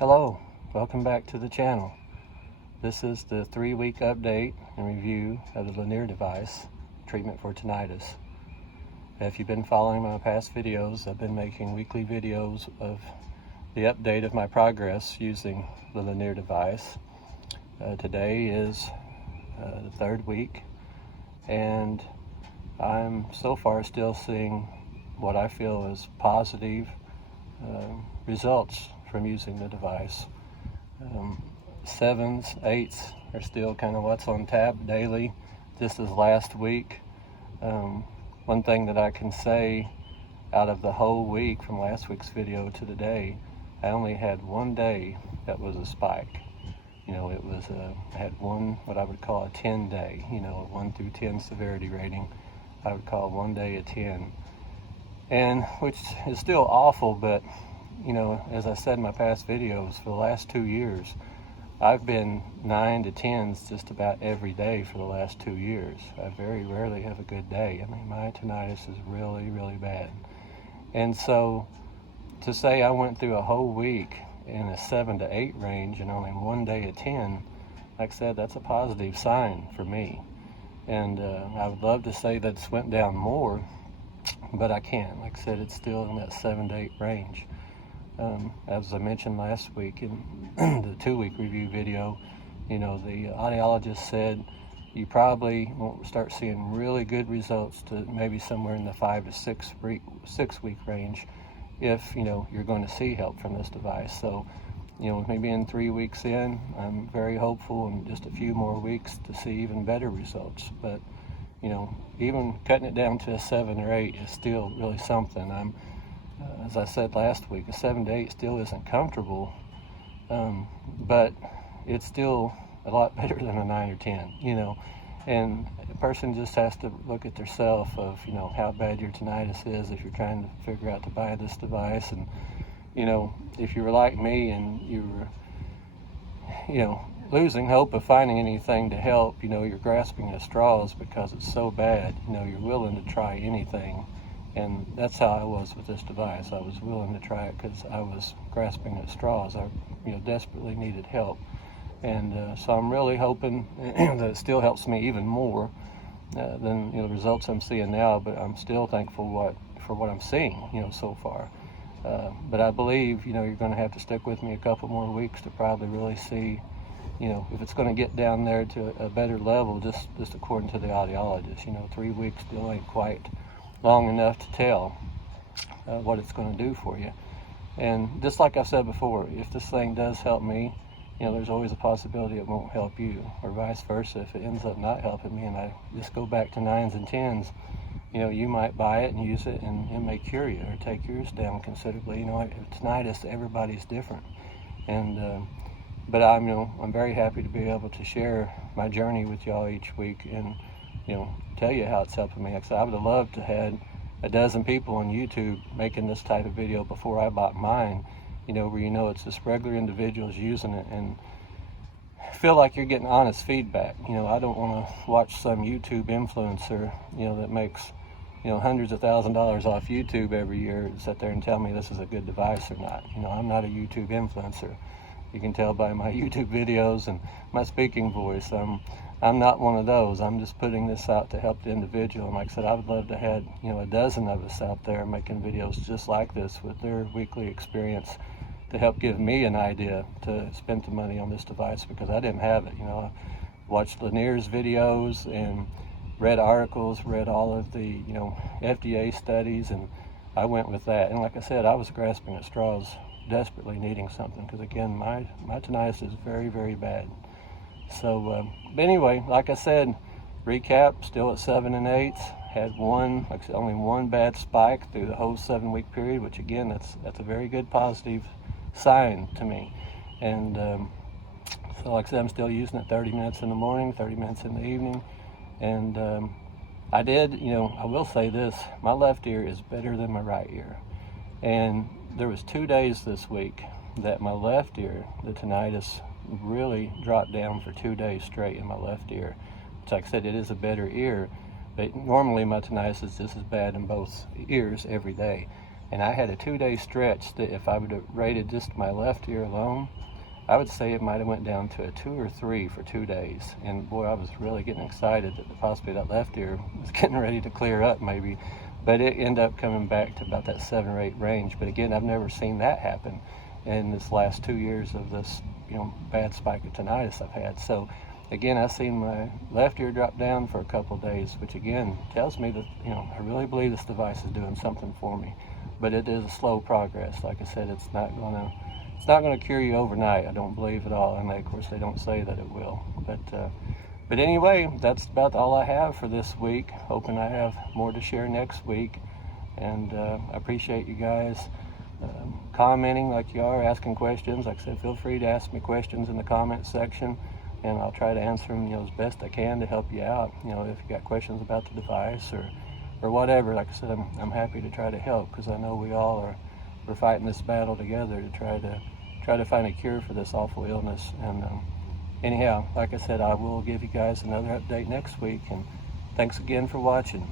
Hello, welcome back to the channel. This is the 3-week update and review of the Lenire device, treatment for tinnitus. If you've been following my past videos, I've been making weekly videos of the update of my progress using the Lenire device. Today is the 3rd week, and I'm so far still seeing what I feel is positive results from using the device. 7s, 8s are still kind of what's on tap daily, just as last week. One thing that I can say, out of the whole week from last week's video to today, I only had one day that was a spike. You know, it was I had one, what I would call a 10 day, you know, a 1 through 10 severity rating. I would call one day a 10. And which is still awful, but you know, as I said in my past videos, for the last 2 years, I've been 9 to 10s just about every day for the last 2 years. I very rarely have a good day. I mean, my tinnitus is really, really bad. And so to say I went through a whole week in a 7 to 8 range and only one day at 10, like I said, that's a positive sign for me. And I would love to say that it's went down more, but I can't. Like I said, it's still in that 7 to 8 range. As I mentioned last week in the 2-week review video, you know, the audiologist said you probably won't start seeing really good results to maybe somewhere in the 5 to 6 week range if, you know, you're going to see help from this device. So, you know, maybe in 3 weeks in, I'm very hopeful in just a few more weeks to see even better results. But, you know, even cutting it down to a 7 or 8 is still really something. As I said last week, a 7 to 8 still isn't comfortable, but it's still a lot better than a 9 or 10, you know. And a person just has to look at themselves of, you know, how bad your tinnitus is if you're trying to figure out to buy this device. And, you know, if you were like me and you were, you know, losing hope of finding anything to help, you know, you're grasping at straws because it's so bad, you know, you're willing to try anything. And that's how I was with this device. I was willing to try it because I was grasping at straws. I, you know, desperately needed help. And so I'm really hoping that it still helps me even more than, you know, the results I'm seeing now. But I'm still thankful for what I'm seeing, you know, so far. But I believe, you know, you're going to have to stick with me a couple more weeks to probably really see, you know, if it's going to get down there to a better level, just according to the audiologist. You know, 3 weeks still ain't quite long enough to tell what it's going to do for you. And just like I said before, if this thing does help me, you know, there's always a possibility it won't help you, or vice versa. If it ends up not helping me and I just go back to 9s and 10s, you know, you might buy it and use it and it may cure you or take yours down considerably. You know, tinnitus, everybody's different. And but I'm very happy to be able to share my journey with y'all each week and, you know, tell you how it's helping me. I would have loved to have had a dozen people on YouTube making this type of video before I bought mine, you know, where, you know, it's just regular individuals using it and feel like you're getting honest feedback. You know, I don't want to watch some YouTube influencer, you know, that makes, you know, hundreds of $1,000s off YouTube every year sit there and tell me this is a good device or not. You know, I'm not a YouTube influencer. You can tell by my YouTube videos and my speaking voice. I'm not one of those. I'm just putting this out to help the individual. And like I said, I would love to have, you know, a dozen of us out there making videos just like this with their weekly experience to help give me an idea to spend the money on this device, because I didn't have it. You know, I watched Lenire's videos and read articles, read all of the, you know, FDA studies, and I went with that. And like I said, I was grasping at straws, desperately needing something, because again, my tinnitus is very, very bad. So, but anyway, like I said, recap, still at 7 and 8. Had one, like I said, only one bad spike through the whole 7-week period, which again, that's a very good positive sign to me. And so like I said, I'm still using it 30 minutes in the morning, 30 minutes in the evening. And I did, you know, I will say this, my left ear is better than my right ear. And there was 2 days this week that my left ear, the tinnitus, really dropped down for 2 days straight in my left ear. Which, like I said, it is a better ear, but normally my tinnitus is just as bad in both ears every day. And I had a 2-day stretch that if I would have rated just my left ear alone, I would say it might have went down to a 2 or 3 for 2 days. And boy, I was really getting excited that possibly that left ear was getting ready to clear up maybe. But it ended up coming back to about that 7 or 8 range. But again, I've never seen that happen in this last 2 years of this, bad spike of tinnitus I've had. So again, I've seen my left ear drop down for a couple of days, which again tells me that, I really believe this device is doing something for me. But it is a slow progress. Like I said, it's not gonna cure you overnight, I don't believe at all. And of course, they don't say that it will. But anyway, that's about all I have for this week. Hoping I have more to share next week. And I appreciate you guys commenting like you are, asking questions. Like I said, feel free to ask me questions in the comment section, and I'll try to answer them, as best I can to help you out. If you got questions about the device or whatever, like I said, I'm happy to try to help, because I know we're fighting this battle together to try to find a cure for this awful illness. And anyhow, like I said, I will give you guys another update next week, and thanks again for watching.